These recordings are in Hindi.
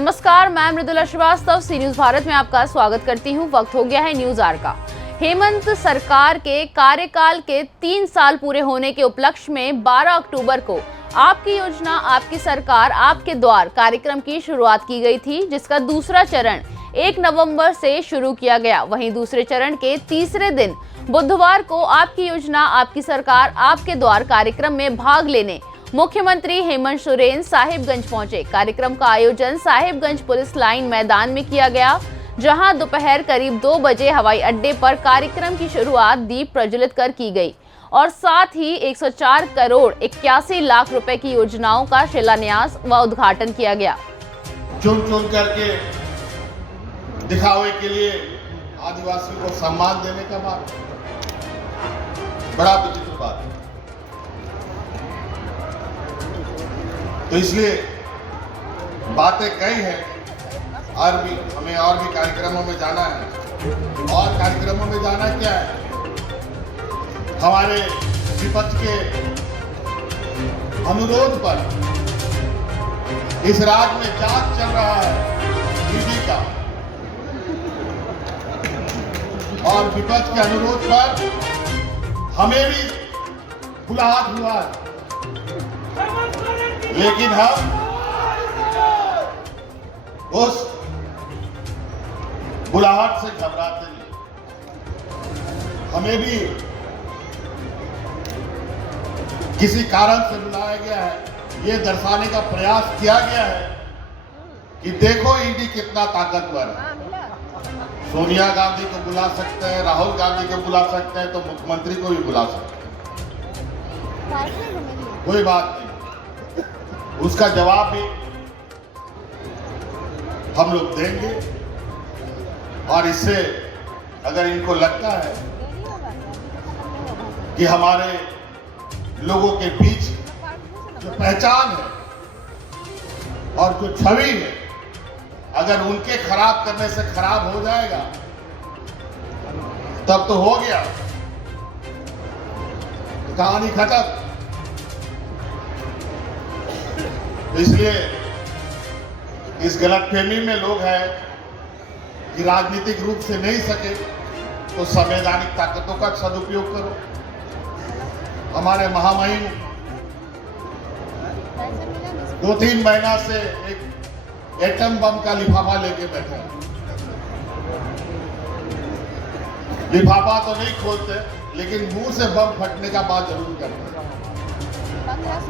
नमस्कार, मैं मृदुला श्रीवास्तव सी न्यूज भारत में आपका स्वागत करती हूं। वक्त हो गया है न्यूज आवर का। हेमंत सरकार के कार्यकाल के 3 साल पूरे होने के उपलक्ष्य में 12 अक्टूबर को आपकी योजना आपकी सरकार आपके द्वार कार्यक्रम की शुरुआत की गई थी, जिसका दूसरा चरण 1 नवंबर से शुरू किया गया। वहीं दूसरे चरण के तीसरे दिन बुधवार को आपकी योजना आपकी सरकार आपके द्वार कार्यक्रम में भाग लेने मुख्यमंत्री हेमंत सोरेन साहिबगंज पहुंचे। कार्यक्रम का आयोजन साहिबगंज पुलिस लाइन मैदान में किया गया, जहां दोपहर करीब 2 बजे हवाई अड्डे पर कार्यक्रम की शुरुआत दीप प्रज्वलित कर की गई और साथ ही 104 करोड़ 81 लाख रुपए की योजनाओं का शिलान्यास व उद्घाटन किया गया। चुन चुन करके दिखावे के लिए आदिवासी को सम्मान देने का बात बड़ा विचित्र बात है। तो इसलिए बातें कई हैं, हमें और भी कार्यक्रमों में जाना है। और कार्यक्रमों में जाना क्या है, हमारे विपक्ष के अनुरोध पर इस राज्य में जांच चल रहा है ईडी का, और विपक्ष के अनुरोध पर हमें भी बुलाहट हुआ है, लेकिन हम उस बुलाहट से घबराते नहीं। हमें भी किसी कारण से बुलाया गया है, ये दर्शाने का प्रयास किया गया है कि देखो ईडी कितना ताकतवर है। सोनिया गांधी को बुला सकते हैं, राहुल गांधी को बुला सकते हैं, तो मुख्यमंत्री को भी बुला सकते हैं, कोई बात नहीं। उसका जवाब भी हम लोग देंगे। और इससे अगर इनको लगता है कि हमारे लोगों के बीच जो पहचान है और जो छवि है, अगर उनके खराब करने से खराब हो जाएगा तब तो हो गया, तो कहानी खत्म। इसलिए इस गलतफहमी में लोग हैं कि राजनीतिक रूप से नहीं सके तो संवैधानिक ताकतों का सदुपयोग करो। हमारे महामहिम 2-3 महीना से एक एटम बम का लिफाफा लेके बैठे हैं। लिफाफा तो नहीं खोलते, लेकिन मुंह से बम फटने का बात जरूर करते हैं।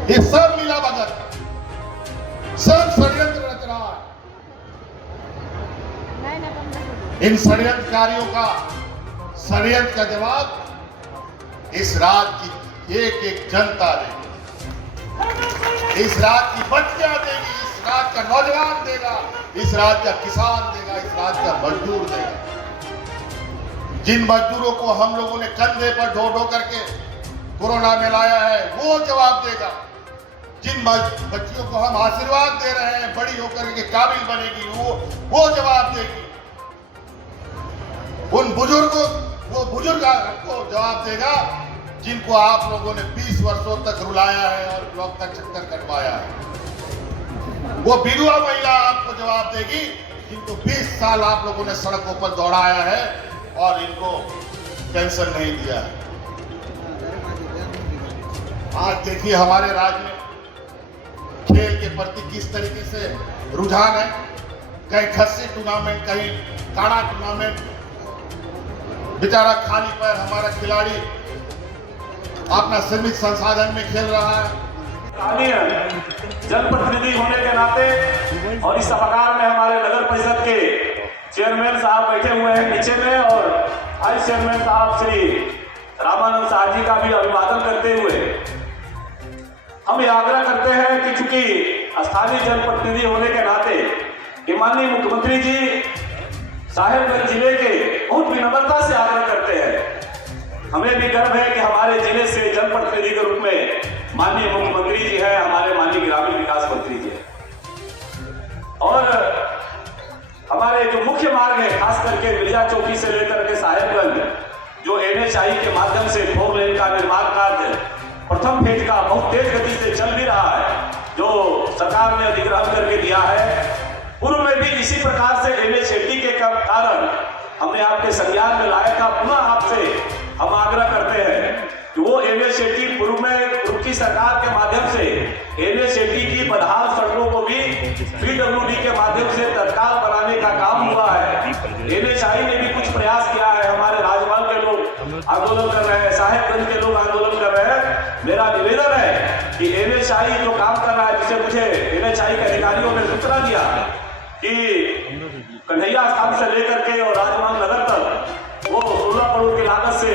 ये सब मिला भगत, सब षड्यंत्र रच रहा है। इन षड्यंत्रकारियों का षड्यंत्र का जवाब इस राज्य की एक एक जनता देगी, इस राज्य की बच्चियां देगी, इस राज्य का नौजवान देगा, इस राज्य का किसान देगा, इस राज्य का मजदूर देगा। जिन मजदूरों को हम लोगों ने कंधे पर ढो ढो करके कोरोना में लाया है, वो जवाब देगा। जिन बच्चियों को हम आशीर्वाद दे रहे हैं, बड़ी होकर के काबिल बनेगी, वो जवाब देगी। उन बुजुर्गों वो बुजुर्ग को जवाब देगा जिनको आप लोगों ने 20 वर्षों तक रुलाया है और ब्लॉक का चक्कर कटवाया है। वो विधवा महिला आपको जवाब देगी जिनको 20 साल आप लोगों ने सड़कों पर दौड़ाया है और इनको पेंशन नहीं दिया है। आज देखिए हमारे राज्य में खेल के प्रति किस तरीके से रुझान है। कहीं खस्सी टूर्नामेंट, कहीं काड़ा टूर्नामेंट, बेचारा खाली पैर हमारा खिलाड़ी अपना सीमित संसाधन में खेल रहा है। स्थानीय जनप्रतिनिधि होने के नाते और इस सभागार में हमारे नगर परिषद के चेयरमैन साहब बैठे हुए हैं नीचे में, और वाइस चेयरमैन साहब श्री रामानंद साह जी का भी अभिवादन करते हुए हम ये आग्रह करते हैं कि चूंकि स्थानीय जनप्रतिनिधि होने के नाते कि माननीय मुख्यमंत्री जी साहिबगंज जिले के बहुत विनम्रता से आग्रह करते हैं। हमें भी गर्व है कि हमारे जिले से जनप्रतिनिधि के रूप में माननीय मुख्यमंत्री जी है, हमारे माननीय ग्रामीण विकास मंत्री जी है। और हमारे जो मुख्य मार्ग है, खास करके मिर्जा चौकी से लेकर के साहिबगंज, जो NHI के माध्यम से 4 लेन का निर्माण कार्य प्रथम फेज का बहुत तेज गति से चल भी रहा है, जो सरकार ने अधिग्रहण करके दिया है। पूर्व में इसी प्रकार से एमए शेट्टी के कारण हमने आपके संज्ञान में लाया था। पुनः आपसे हम आग्रह करते हैं कि वो एमए शेट्टी पूर्व की सरकार के माध्यम से एमए शेट्टी की बदहाल सड़कों को भी पीडब्ल्यूडी के माध्यम से तत्काल बनाने का काम हुआ है। एनएचआई ने भी कुछ प्रयास किया है। हमारे राजभवन के लोग आंदोलन कर रहे हैं, साहेबगंज के लोग आंदोलन कर रहे हैं। मेरा निवेदन है कि एनएचआई जो काम कर रहा है, जिसे मुझे एनएचआई के अधिकारियों ने सूचना दिया कि कन्हैया स्थान से लेकर के और राजभवन नगर तक वो 16 करोड़ की लागत से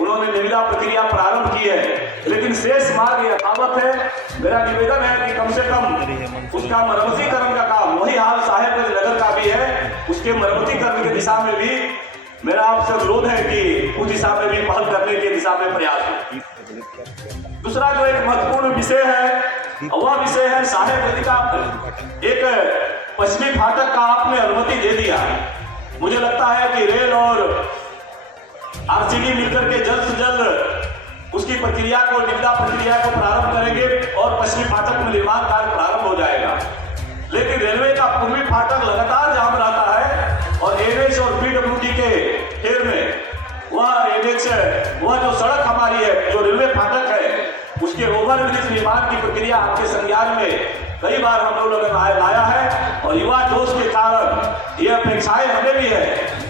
उन्होंने निविदा प्रक्रिया प्रारंभ की है, लेकिन शेष मार्ग यथावत है। मेरा निवेदन है कि कम से कम उसका मरम्मतीकरण का काम, वही हाल साहेबगंज नगर का भी है, उसके मरम्मतीकरण की दिशा में भी मेरा आपसे अनुरोध है कि उस दिशा में भी पहल करने की दिशा में प्रयास हो। दूसरा जो एक महत्वपूर्ण विषय है वह विषय है साहेबगंज का एक पश्चिमी फाटक का आपने अनुमति दे दिया। मुझे लगता है कि रेल और आरसीडी मिलकर के जल्द से जल्द उसकी प्रक्रिया को, निविदा प्रक्रिया को प्रारंभ करेंगे और पश्चिमी फाटक में निर्माण कार्य प्रारंभ हो जाएगा। लेकिन रेलवे का पूर्वी फाटक लगातार जाम रहता है और एनएच और पीडब्ल्यूडी के फेर में वह जो सड़क हमारी है, जो रेलवे फाटक है, उसके ओवरब्रिज निर्माण की प्रक्रिया आपके संज्ञान में कई बार हम लोगों ने लाया है और युवा जोश के कारण ये अपेक्षाएं हमें भी है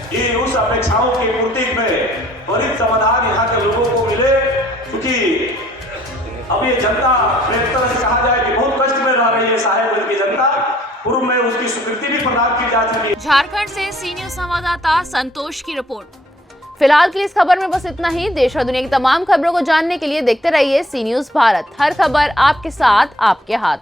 कि उस अपेक्षाओं की पूर्ति में त्वरित समाधान यहाँ के लोगों को मिले, क्योंकि अब ये जनता एक तरह से कहा जाए कि बहुत कष्ट में रह रही है। साहेबगंज की जनता, पूर्व में उसकी स्वीकृति भी प्रदान की जा चुकी है। झारखंड से सी न्यूज संवाददाता संतोष की रिपोर्ट। फिलहाल के लिए इस खबर में बस इतना ही। देश और दुनिया की तमाम खबरों को जानने के लिए देखते रहिए सी न्यूज भारत। हर खबर आपके साथ, आपके हाथ।